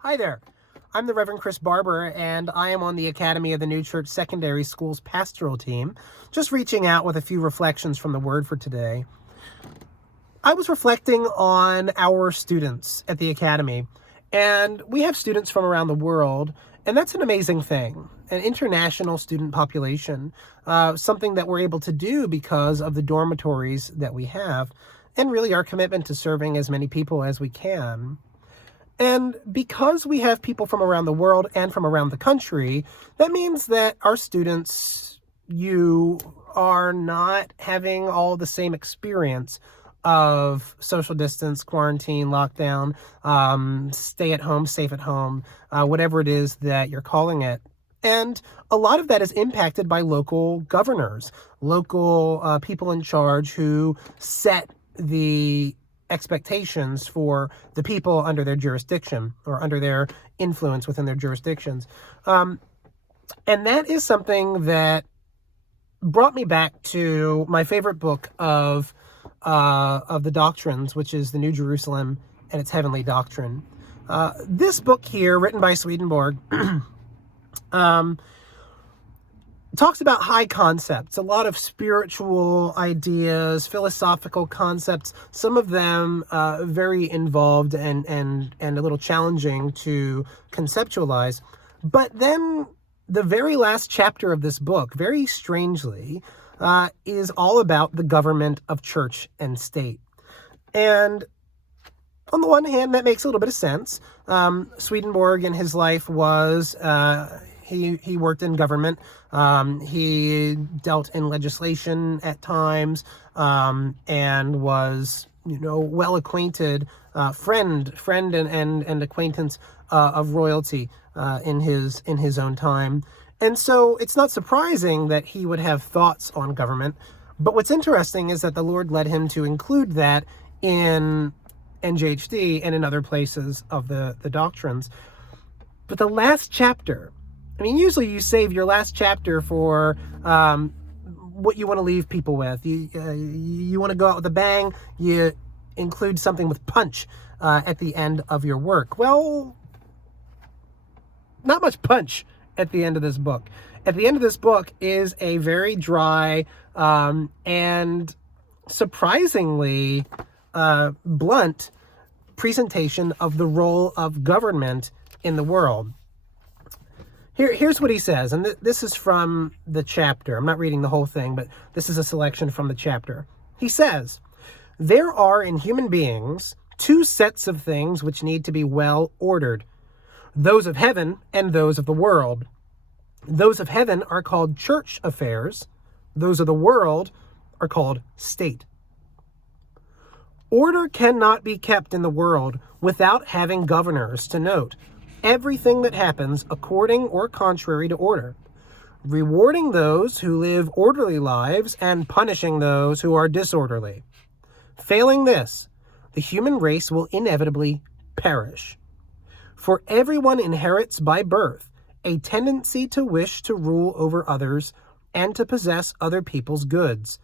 Hi there. I'm the Reverend Chris Barber, and I am on the Academy of the New Church Secondary Schools pastoral team, just reaching out with a few reflections from the Word for today. I was reflecting on our students at the Academy, and we have students from around the world, and that's an amazing thing. An international student population, something that we're able to do because of the dormitories that we have, and really our commitment to serving as many people as we can. And because we have people from around the world and from around the country, that means that our students, you are not having all the same experience of social distance, quarantine, lockdown, stay at home, safe at home, whatever it is that you're calling it. And a lot of that is impacted by local governors, local people in charge who set the expectations for the people under their jurisdiction or under their influence within their jurisdictions. And that is something that brought me back to my favorite book of the doctrines, which is the New Jerusalem and its Heavenly Doctrine. This book here, written by Swedenborg, talks about high concepts, a lot of spiritual ideas, philosophical concepts, some of them very involved and a little challenging to conceptualize. But then the very last chapter of this book, very strangely, is all about the government of church and state. And on the one hand, that makes a little bit of sense. Swedenborg in his life was... He worked in government. He dealt in legislation at times, and was, well acquainted, friend and acquaintance of royalty in his own time. And so it's not surprising that he would have thoughts on government. But what's interesting is that the Lord led him to include that in NJHD and in other places of the doctrines. But the last chapter, usually you save your last chapter for what you want to leave people with. You want to go out with a bang. You include something with punch at the end of your work. Well, not much punch at the end of this book. At the end of this book is a very dry and surprisingly blunt presentation of the role of government in the world. Here's what he says, and this is from the chapter. I'm not reading the whole thing, but this is a selection from the chapter. He says, "There are in human beings two sets of things which need to be well ordered, those of heaven and those of the world. Those of heaven are called church affairs. Those of the world are called state. Order cannot be kept in the world without having governors to note everything that happens according or contrary to order, rewarding those who live orderly lives and punishing those who are disorderly. Failing this, the human race will inevitably perish. For everyone inherits by birth a tendency to wish to rule over others and to possess other people's goods.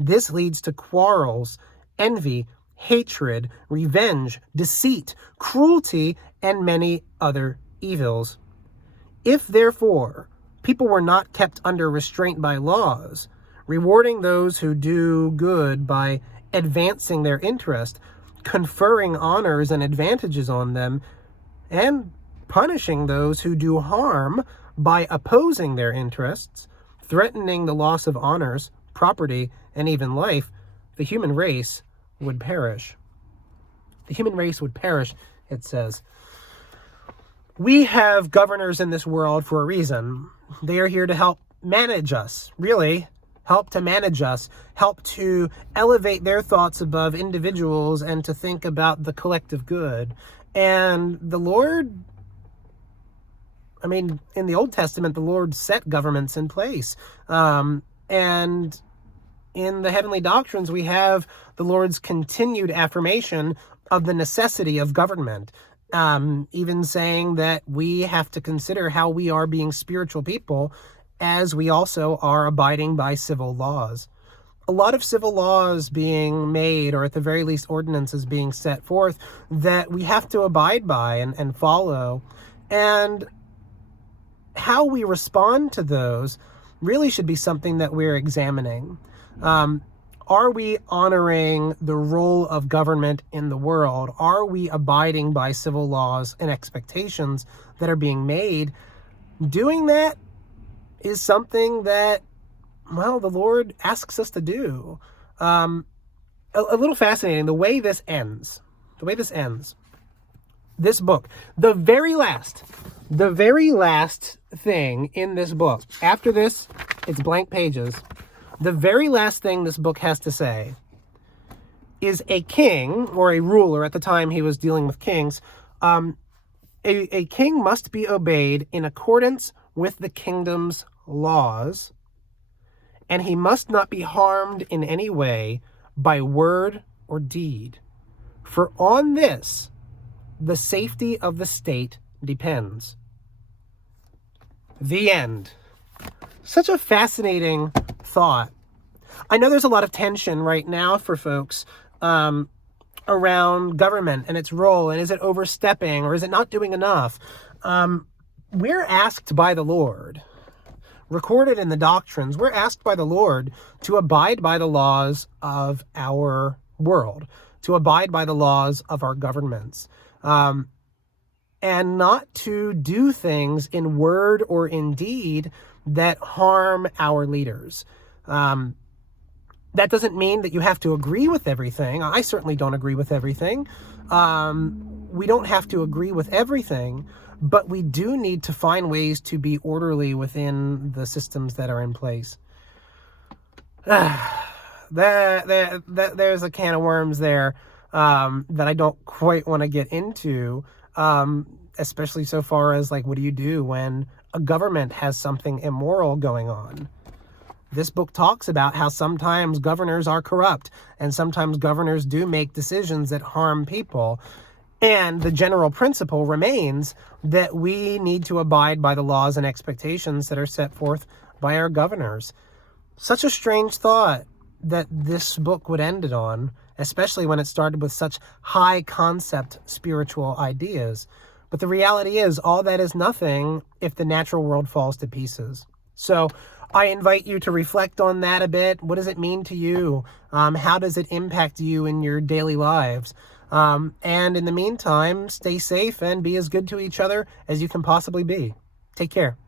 This leads to quarrels, envy, hatred, revenge, deceit, cruelty, and many other evils. If, therefore, people were not kept under restraint by laws, rewarding those who do good by advancing their interest, conferring honors and advantages on them, and punishing those who do harm by opposing their interests, threatening the loss of honors, property, and even life, the human race would perish." The human race would perish, it says. We have governors in this world for a reason. They are here to help manage us, really, help to manage us, help to elevate their thoughts above individuals and to think about the collective good. And the Lord, in the Old Testament, the Lord set governments in place. And in the Heavenly Doctrines, we have the Lord's continued affirmation of the necessity of government, even saying that we have to consider how we are being spiritual people as we also are abiding by civil laws. a lot of civil laws being made, or at the very least ordinances being set forth that we have to abide by and follow. And how we respond to those really should be something that we're examining. Are we honoring the role of government in the world? Are we abiding by civil laws and expectations that are being made? Doing that is something that, well, the Lord asks us to do. A little fascinating, the way this ends. This book, the very last thing in this book, after this, it's blank pages. The very last thing this book has to say is a king, or a ruler, at the time he was dealing with kings, a king must be obeyed in accordance with the kingdom's laws, and he must not be harmed in any way by word or deed. For on this, the safety of the state depends. The end. Such a fascinating thought. I know there's a lot of tension right now for folks around government and its role, and is it overstepping, or is it not doing enough? We're asked by the Lord, recorded in the doctrines, we're asked by the Lord to abide by the laws of our world, to abide by the laws of our governments, and not to do things in word or in deed that harm our leaders. That doesn't mean that you have to agree with everything. I certainly don't agree with everything. We don't have to agree with everything, but we do need to find ways to be orderly within the systems that are in place. There's a can of worms there that I don't quite want to get into, especially so far as, like, what do you do when a government has something immoral going on? This book talks about how sometimes governors are corrupt, and sometimes governors do make decisions that harm people. And the general principle remains that we need to abide by the laws and expectations that are set forth by our governors. Such a strange thought that this book would end it on, especially when it started with such high concept spiritual ideas. But the reality is, all that is nothing if the natural world falls to pieces. So I invite you to reflect on that a bit. What does it mean to you? How does it impact you in your daily lives? And in the meantime, stay safe and be as good to each other as you can possibly be. Take care.